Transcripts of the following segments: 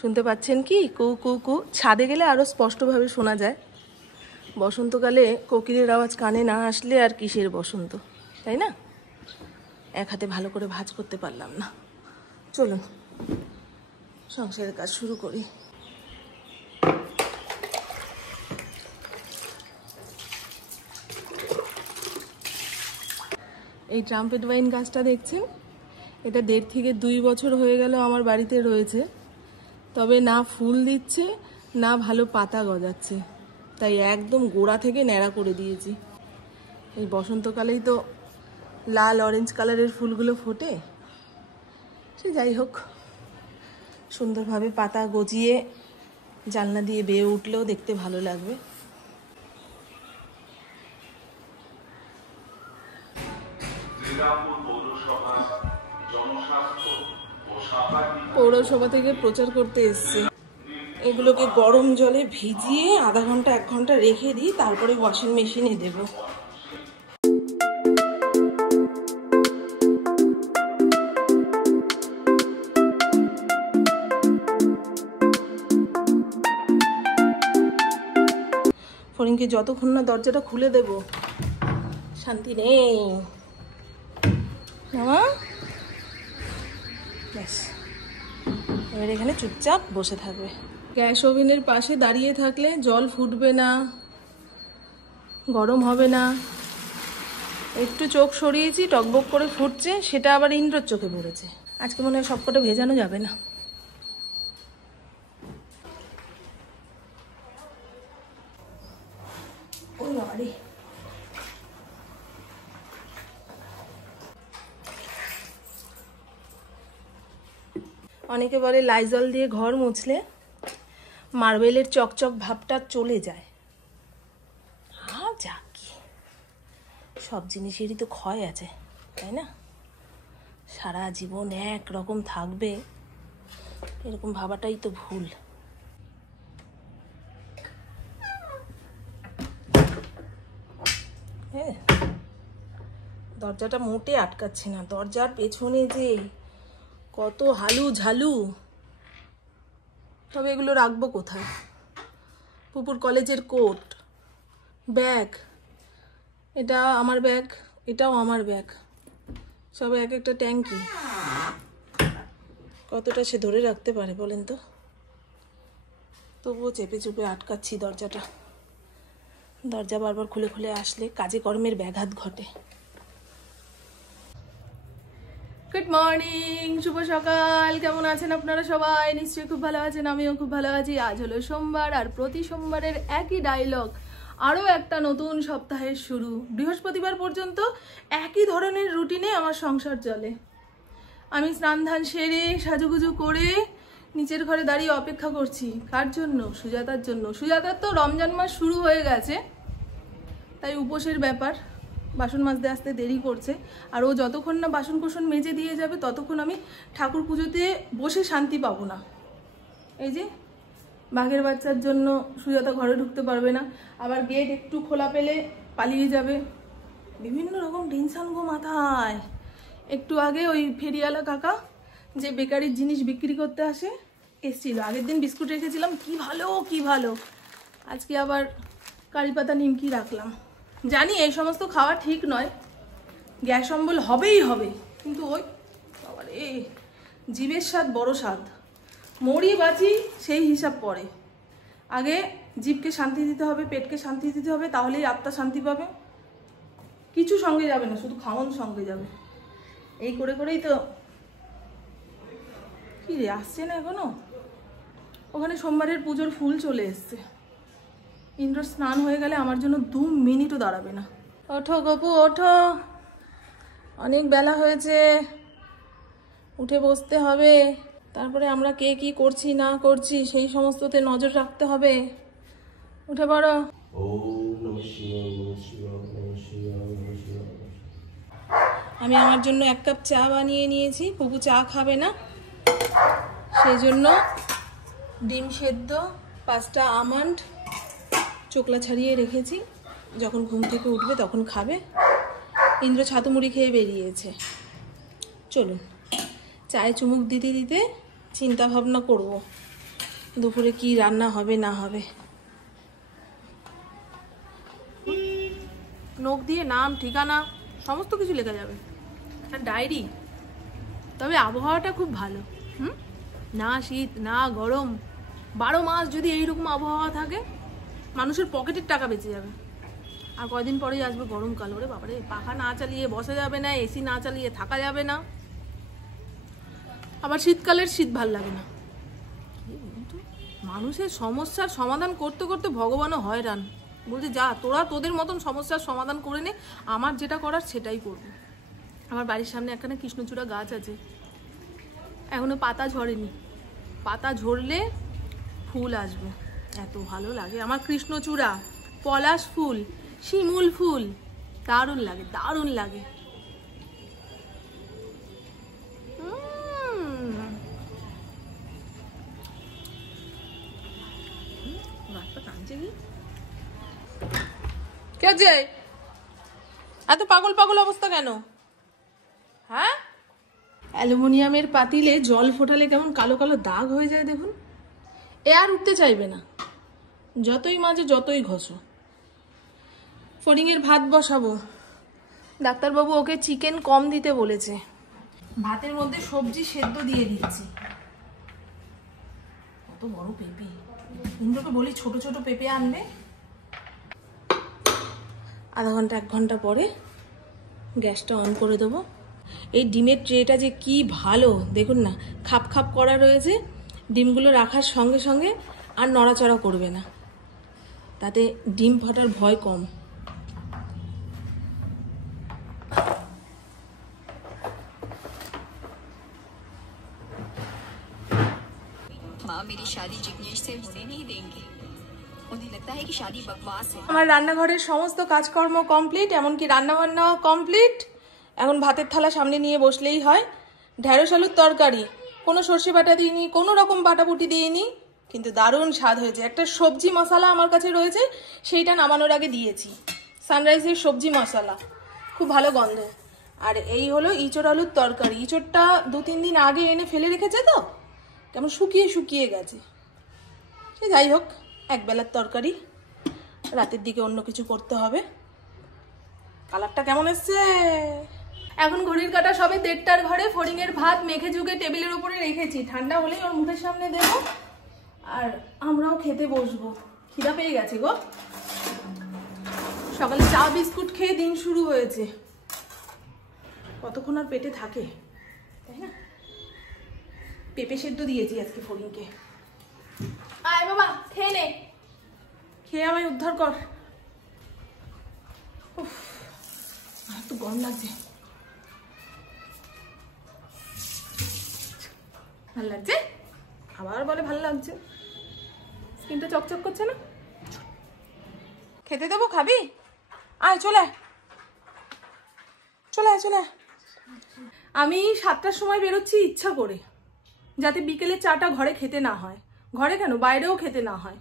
শুনতে পাচ্ছেন কি? কু কু কু। ছাদে গেলে আরও স্পষ্টভাবে শোনা যায়। বসন্তকালে কোকিলের আওয়াজ কানে না আসলে আর কিসের বসন্ত, তাই না? এক হাতে ভালো করে ভাঁজ করতে পারলাম না। চলুন সংসারের কাজ শুরু করি। এই ট্রাম্পেট ওয়াইন গাছটা দেখছেন, এটা 1.5 থেকে 2 বছর হয়ে গেল আমার বাড়িতে রয়েছে, তবে না ফুল দিচ্ছে না ভালো পাতা গজাচ্ছে, তাই একদম গোড়া থেকে ন্যাড়া করে দিয়েছি। এই বসন্তকালেই তো লাল অরেঞ্জ কালারের ফুলগুলো ফোটে। সে যাই হোক, সুন্দরভাবে পাতা গজিয়ে জানলা দিয়ে বেয়ে উঠলেও দেখতে ভালো লাগবে। পৌরসভা থেকে প্রচার করতে এসছে। এগুলোকে গরম জলে ভিজিয়ে আধা ঘন্টা 1 ঘন্টা রেখে দিই, তারপরে ওয়াশিং মেশিনে দেব। ফরিনকে যতক্ষণ না দরজাটা খুলে দেব শান্তি নেই। ব্যাস, এবার এখানে চুপচাপ বসে থাকবে। গ্যাস ওভেনের পাশে দাঁড়িয়ে থাকলে জল ফুটবে না, গরম হবে না। একটু চোখ সরিয়েছি, টকবক করে ফুটছে, সেটা আবার ইন্দ্রর চোখে পড়েছে। আজকে মনে হয় সবকটা ভেজানো যাবে না। ওই বাবারে, অনেকে বলে লাইজল দিয়ে ঘর মুছলে মার্বেলের চকচক ভাবটা চলে যায়। আর যা কি, সব জিনিসেরই তো ক্ষয় আছে, তাই না? সারা জীবন এক রকম থাকবে এরকম ভাবাটাই তো ভুল। হ্যাঁ, দরজাটা মোটে আটকাচ্ছে না। দরজার পেছনে যে কত হালু ঝালু। তবে এগুলো রাখবো কোথায়? পুপুর কলেজের কোট, ব্যাগ, এটা আমার ব্যাগ, এটাও আমার ব্যাগ, সব এক একটা ট্যাঙ্কি। কতটা সে ধরে রাখতে পারে বলেন তো? তবুও চেপে চুপে আটকাচ্ছি দরজাটা। দরজা বারবার খুলে খুলে আসলে কাজে কর্মের ব্যাঘাত ঘটে। গুড মর্নিং, শুভ সকাল। কেমন আছেন আপনারা সবাই? নিশ্চয়ই খুব ভালো আছেন, আমিও খুব ভালো আছি। আজ হলো সোমবার, আর প্রতি সোমবারের একই ডায়লগ। আরও একটা নতুন সপ্তাহের শুরু। বৃহস্পতিবার পর্যন্ত একই ধরনের রুটিনে আমার সংসার চলে। আমি স্নান ধান সেরে সাজুগুজু করে নিচের ঘরে দাঁড়িয়ে অপেক্ষা করছি। কার জন্য? সুজাতার জন্য। সুজাতার তো রমজান মাস শুরু হয়ে গেছে, তাই উপোসের ব্যাপার, বাসন মাজতে আসতে দেরি করছে। আর ও যতক্ষণ না বাসন কোসন মেজে দিয়ে যাবে ততক্ষণ আমি ঠাকুর পুজোতে বসে শান্তি পাবো না। এই যে বাঘের বাচ্চার জন্য সুজাতা ঘরে ঢুকতে পারবে না, আবার গেট একটু খোলা পেলে পালিয়ে যাবে। বিভিন্ন রকম টেনশন গো মাথায়। একটু আগে ওই ফেরিওয়ালা কাকা যে বেকারির জিনিস বিক্রি করতে আসে এসছিল। আগের দিন বিস্কুট রেখেছিলাম, কি ভালো কি ভালো। আজকে আবার কারি পাতা নিমকি রাখলাম। জানি এই সমস্ত খাওয়া ঠিক নয়, গ্যাস অম্বল হবেই হবে, কিন্তু ওই বাবারে, জীবের স্বাদ বড় স্বাদ। মরি বাঁচি সেই হিসাব পড়ে। আগে জীবকে শান্তি দিতে হবে, পেটকে শান্তি দিতে হবে, তাহলেই আত্মা শান্তি পাবে। কিছু সঙ্গে যাবে না, শুধু খাওন সঙ্গে যাবে। এই করে করেই তো। কি রে, আসছে না এখনো? ওখানে সোমবারের পুজোর ফুল চলে এসছে। ইন্দ্র স্নান হয়ে গেলে আমার জন্য 2 মিনিটও দাঁড়াবে না। ওঠো গপু, ওঠো, অনেক বেলা হয়েছে, উঠে বসতে হবে। তারপরে আমরা কে কি করছি না করছি সেই সমস্ততে নজর রাখতে হবে। উঠে পড়ো। আমি আমার জন্য 1 কাপ চা বানিয়ে নিয়েছি। পুপু চা খাবে না, সেই জন্য ডিম সেদ্ধ, 5টা আমন্ড চোকলা ছাড়িয়ে রেখেছি, যখন ঘুম থেকে উঠবে তখন খাবে। ইন্দ্র ছাতু মুড়ি খেয়ে বেরিয়েছে। চলুন চায়ে চুমুক দিতে দিতে চিন্তা ভাবনা করব দুপুরে কি রান্না হবে না হবে। নোক দিয়ে নাম, ঠিকানা সমস্ত কিছু লেখা যাবে, আর ডায়েরি। তবে আবহাওয়াটা খুব ভালো, না শীত না গরম, 12 মাস যদি এইরকম আবহাওয়া থাকে মানুষের পকেটের টাকা বেঁচে যাবে। আর কয়দিন পরেই আসবে গরমকাল। ওরে বাবারে, পাখা না চালিয়ে বসা যাবে না, এসি না চালিয়ে থাকা যাবে না। আবার শীতকালের শীত ভাল লাগে না। মানুষের সমস্যার সমাধান করতে করতে ভগবানও হয়রান, বলছে যা তোরা তোদের মতন সমস্যার সমাধান করে নে, আমার যেটা করার সেটাই করবো। আমার বাড়ির সামনে একখানে কৃষ্ণচূড়া গাছ আছে, এখনো পাতা ঝরেনি। পাতা ঝরলে ফুল আসবে, এত ভালো লাগে আমার কৃষ্ণচূড়া, পলাশ ফুল, শিমুল ফুল, দারুণ লাগে দারুণ লাগে। এত পাগল পাগল অবস্থা কেন? হ্যাঁ, অ্যালুমিনিয়ামের পাতিলে জল ফোটালে কেমন কালো কালো দাগ হয়ে যায় দেখুন। এ আর উঠতে চাইবে না, যতই মাঝে যতই ঘষো। ফড়িংয়ের ভাত বসাবো, ডাক্তারবাবু ওকে চিকেন কম দিতে বলেছে। ভাতের মধ্যে সবজি সেদ্ধ দিয়ে দিচ্ছি। কত বড় পেঁপে, ইন্দ্রকে বলি ছোট ছোট পেঁপে আনবে। আধা ঘন্টা 1 ঘন্টা পরে গ্যাসটা অন করে দেবো। এই ডিমের ট্রেটা যে কি ভালো দেখুন না, খাপ খাপ করা রয়েছে। ডিমগুলো রাখার সঙ্গে সঙ্গে আর নড়াচড়া করবে না, তাতে ডিম ফাটার ভয় কম। আমার রান্নাঘরের সমস্ত কাজকর্ম কমপ্লিট, এমনকি রান্নাবান্নাও কমপ্লিট। এখন ভাতের থালা সামনে নিয়ে বসলেই হয়। ঢেঁড়স আলুর তরকারি, কোনো সর্ষে বাটা দিইনি, কোনো রকম বাটাবুটি দিইনি, কিন্তু দারুণ স্বাদ হয়েছে। একটা সবজি মশলা আমার কাছে রয়েছে, সেইটা নামানোর আগে দিয়েছি, সানরাইজের সবজি মশলা, খুব ভালো গন্ধ। আর এই হলো ইঁচড় আলুর তরকারি। ইঁচড়টা 2-3 দিন আগে এনে ফেলে রেখেছে তো, কেমন শুকিয়ে শুকিয়ে গেছে। সে যাই হোক, একবেলার তরকারি, রাতের দিকে অন্য কিছু করতে হবে। কালারটা কেমন এসছে? এখন ঘড়ির কাঁটা সবে 1:30টার ঘরে। ফড়িংয়ের ভাত মেখে ঝুঁকে টেবিলের উপরে রেখেছি, ঠান্ডা হলেই ওর মুখের সামনে দেবো, আর আমরাও খেতে বসবো। খিদা পেয়ে গেছে গো, সকালে চা বিস্কুট খেয়ে দিন শুরু হয়েছে, কতক্ষণ আর পেটে থাকে, তাই না? পেঁপে সেদ্ধ দিয়েছি আজকে ফড়িংকে। আয় বাবা, খেয়ে নে, খেয়ে আমায় উদ্ধার কর। আর তো গরম লাগছে। ভাল লাগছে? আবার বলে ভালো লাগছে। স্কিনটা চকচক করছে না? খেতে দেবো, খাবি? আয় চলে চলে চলে। আমি 7টার সময় বেরোচ্ছি ইচ্ছা করে, যাতে বিকেলের চাটা ঘরে খেতে না হয়। ঘরে কেন, বাইরেও খেতে না হয়।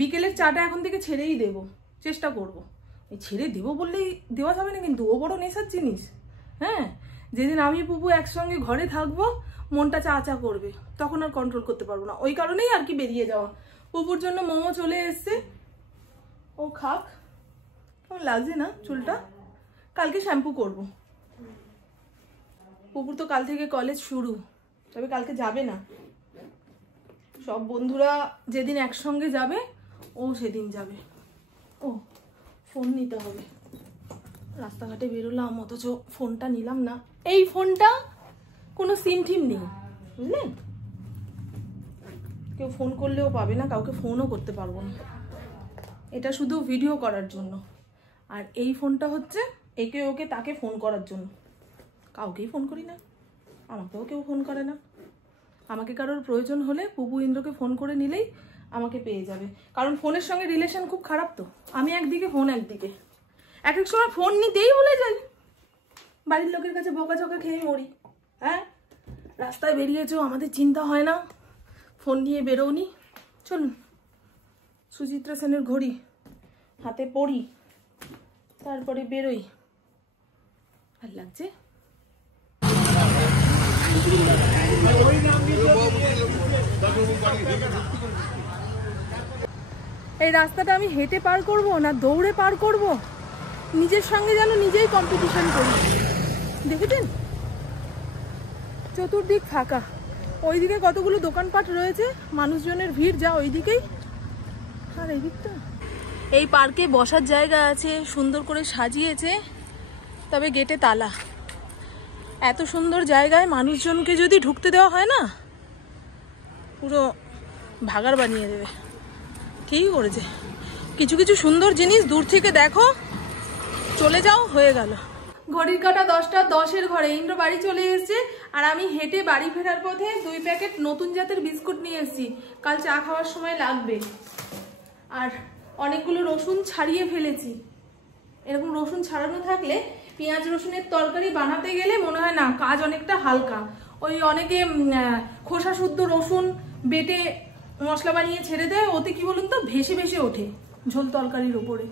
বিকেলের চাটা এখন থেকে ছেড়েই দেব, চেষ্টা করব। এই ছেড়ে দেবো বললেই দেওয়া যাবে না কিন্তু, ও বড় নেশার জিনিস। হ্যাঁ, যেদিন আমি পুপু একসঙ্গে ঘরে থাকবো মনটা চা চা করবে, তখন আর কন্ট্রোল করতে পারবো না। ওই কারণেই আর কি বেরিয়ে যাওয়া। পুপুর জন্য মোমো চলে এসছে, ও খাক। কেমন লাগছে না চুলটা? কালকে শ্যাম্পু করব। পুপুর তো কাল থেকে কলেজ শুরু, তবে কালকে যাবে না। সব বন্ধুরা যেদিন একসঙ্গে যাবে ও সেদিন যাবে। ও ফোন নিতে হবে, রাস্তাঘাটে বেরোলাম অথচ ফোনটা নিলাম না। এই ফোনটা কোনো সিম টিম নেই, বুঝলেন? কেউ ফোন করলেও পাবে না, কাউকে ফোনও করতে পারবো না। এটা শুধু ভিডিও করার জন্য। আর এই ফোনটা হচ্ছে একে ওকে তাকে ফোন করার জন্য। কাউকেই ফোন করি না, আমাকেও কেউ ফোন করে না। আমাকে কারোর প্রয়োজন হলে পুপু ইন্দ্রকে ফোন করে নিলেই আমাকে পেয়ে যাবে। কারণ ফোনের সঙ্গে রিলেশন খুব খারাপ তো, আমি একদিকে ফোন একদিকে। এক এক সময় ফোন নিতেই ভুলে যাই, বাড়ির লোকের কাছে বকাঝকা খেয়ে মরি। হ্যাঁ, রাস্তায় বেরিয়েছো, আমাদের চিন্তা হয় না, ফোন নিয়ে বেরোনি। চলুন সুচিত্রা সেনের ঘড়ি হাতে পড়ি, তারপরে বেরোই। ভাল লাগছে। ওই নাম দিয়ে এই রাস্তাটা আমি হেঁটে পার করব না দৌড়ে পার করব, নিজের সঙ্গে যেন নিজেই কম্পিটিশন করি। দেখেছেন চতুর্দিক ফাঁকা, ওইদিকে কতগুলো দোকানপাট রয়েছে, মানুষজনের ভিড় যা ওইদিকেই। আর এই দিকটা, এই পার্কে বসার জায়গা আছে, সুন্দর করে সাজিয়েছে, তবে গেটে তালা। এত সুন্দর জায়গায় মানুষজনকে যদি ঢুকতে দেওয়া হয় না, পুরো ভাগাড় বানিয়ে দেবে। ঠিকই করেছে, কিছু কিছু সুন্দর জিনিস দূর থেকে দেখো, চলে যাও, হয়ে গেল। ঘড়ির কাঁটা 10টা 10-এর ঘরে। ইন্দ্র বাড়ি চলে এসেছে, আর আমি হেঁটে বাড়ি ফেরার পথে 2 প্যাকেট নতুন জাতের বিস্কুট নিয়ে এসেছি, কাল চা খাওয়ার সময় লাগবে। আর অনেকগুলো রসুন ছাড়িয়ে ফেলেছি। এরকম রসুন ছাড়ানো থাকলে পেঁয়াজ রসুনের তরকারি বানাতে গেলে মনে হয় না, কাজ অনেকটা হালকা। ওই অনেকে খোসা শুদ্ধ রসুন বেটে মশলা বানিয়ে ছেড়ে দেয়, ওতে কি বলুন তো ভেসে ভেসে ওঠে ঝোল তরকারির ওপরে।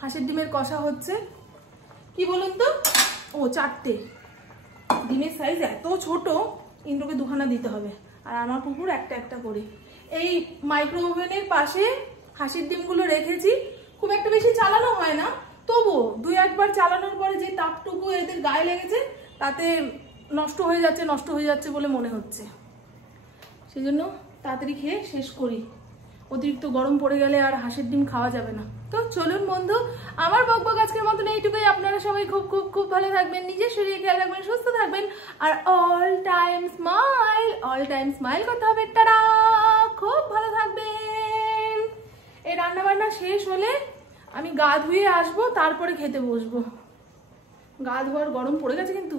হাঁসের ডিমের কষা হচ্ছে, কি বলুন তো, ও 4টে ডিমের সাইজ এত ছোট, ইন্দ্রকে 2খানা দিতে হবে, আর আমার কুকুর একটা একটা করে। এই মাইক্রো ওভেনের পাশে হাঁসের ডিমগুলো রেখেছি, খুব একটা বেশি চালানো হয় না, তবুও 2-1বার চালানোর পরে যে তাপটুকু এদের গায়ে লেগেছে, তাতে নষ্ট হয়ে যাচ্ছে বলে মনে হচ্ছে। সেই জন্য তাড়াতাড়ি খেয়ে শেষ করি, অতিরিক্ত গরম পড়ে গেলে আর হাঁসের ডিম খাওয়া যাবে না। তো চলুন বন্ধু, আমার বকবক আজকের মতন এইটুকুই। আপনারা সবাই খুব খুব খুব ভালো থাকবেন, নিজের শরীরে খেয়াল রাখবেন, সুস্থ থাকবেন, আর অল টাইম স্মাইল করতে হবে। টাটা, খুব ভালো থাকবেন। এই রান্না বান্না শেষ হলে আমি গা ধুয়ে আসবো, তারপরে খেতে বসবো। গা ধোয়ার গরম পড়ে গেছে কিন্তু।